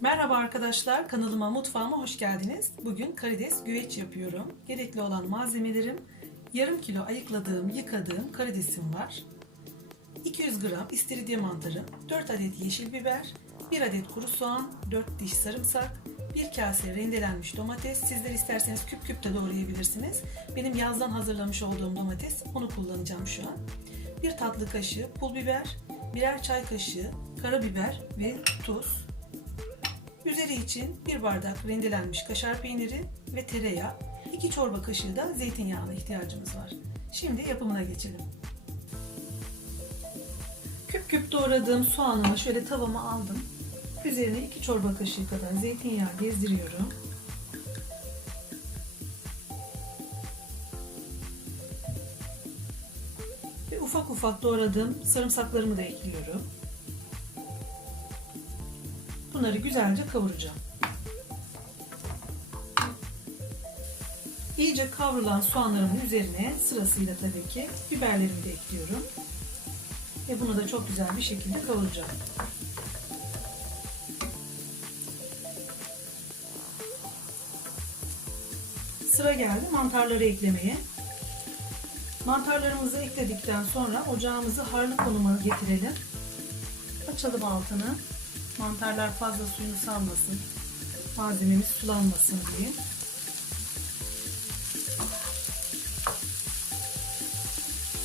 Merhaba arkadaşlar, kanalıma mutfağıma hoş geldiniz. Bugün karides güveç yapıyorum. Gerekli olan malzemelerim yarım kilo ayıkladığım, yıkadığım karidesim var. 200 gram istiridye mantarı, 4 adet yeşil biber, 1 adet kuru soğan, 4 diş sarımsak, 1 kase rendelenmiş domates. Sizler isterseniz küp küp de doğrayabilirsiniz. Benim yazdan hazırlamış olduğum domates, onu kullanacağım şu an. 1 tatlı kaşığı pul biber, birer çay kaşığı karabiber ve tuz. Üzeri için 1 bardak rendelenmiş kaşar peyniri ve tereyağı, 2 çorba kaşığı da zeytinyağına ihtiyacımız var. Şimdi yapımına geçelim. Küp küp doğradığım soğanımı şöyle tavama aldım. Üzerine 2 çorba kaşığı kadar zeytinyağı gezdiriyorum. Ve ufak ufak doğradığım sarımsaklarımı da ekliyorum. Bunları güzelce kavuracağım. İyice kavrulan soğanlarımın üzerine sırasıyla tabii ki biberlerimi de ekliyorum. Ve bunu da çok güzel bir şekilde kavuracağım. Sıra geldi mantarları eklemeye. Mantarlarımızı ekledikten sonra ocağımızı harlı konuma getirelim. Açalım altını. Mantarlar fazla suyunu salmasın. Malzememiz sulanmasın diye.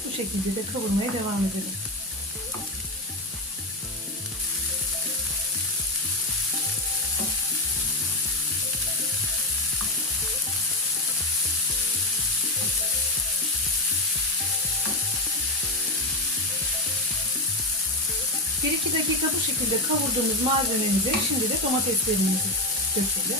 Bu şekilde de kavurmaya devam edelim. Bir iki dakika bu şekilde kavurduğumuz malzememizi şimdi de domateslerimizi dökelim.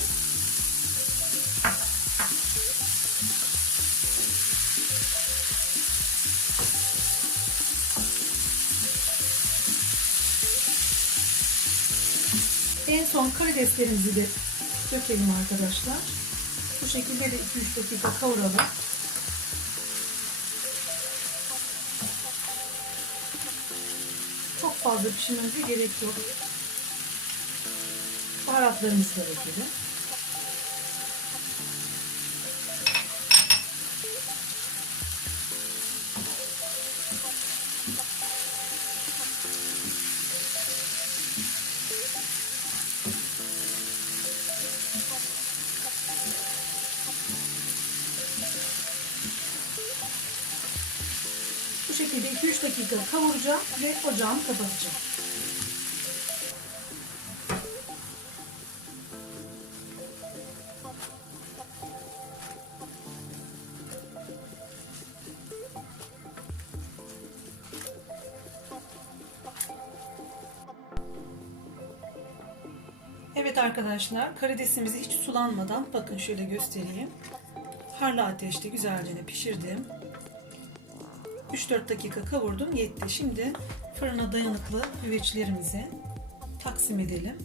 En son karideslerimizi de dökelim arkadaşlar. Bu şekilde de 2-3 dakika kavuralım. Fazla pişirmemize gerek yok. Baharatlarımızı da dökelim. Bu şekilde 2-3 dakika kavuracağım ve ocağımı kapatacağım. Evet arkadaşlar karidesimizi hiç sulanmadan bakın şöyle göstereyim. Harlı ateşte güzelce pişirdim. 3-4 dakika kavurdum yetti. Şimdi fırına dayanıklı güveçlerimizi taksim edelim.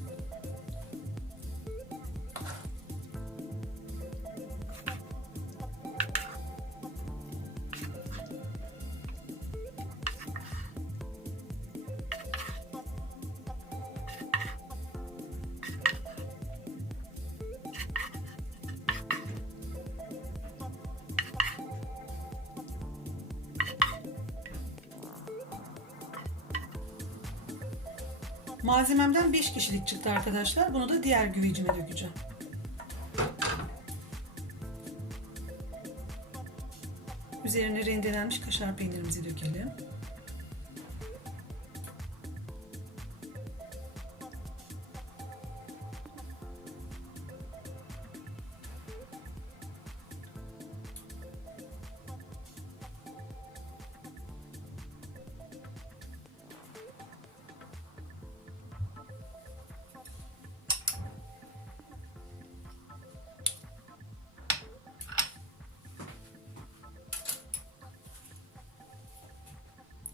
Malzememden 5 kişilik çıktı arkadaşlar. Bunu da diğer güvecime dökeceğim. Üzerine rendelenmiş kaşar peynirimizi dökelim.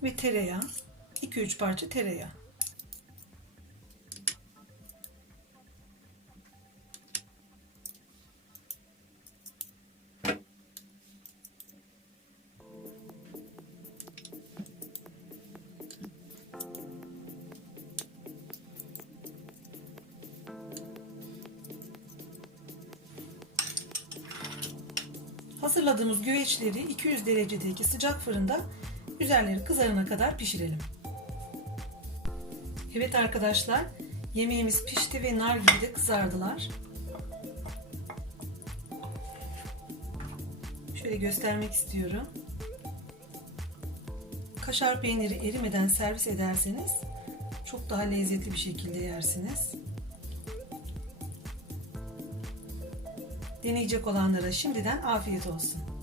ve tereyağı. 2-3 parça tereyağı. Hazırladığımız güveçleri 200 derecedeki sıcak fırında üzerleri kızarana kadar pişirelim. Evet arkadaşlar, yemeğimiz pişti ve nar gibi de kızardılar. Şöyle göstermek istiyorum. Kaşar peyniri erimeden servis ederseniz çok daha lezzetli bir şekilde yersiniz. Deneyecek olanlara şimdiden afiyet olsun.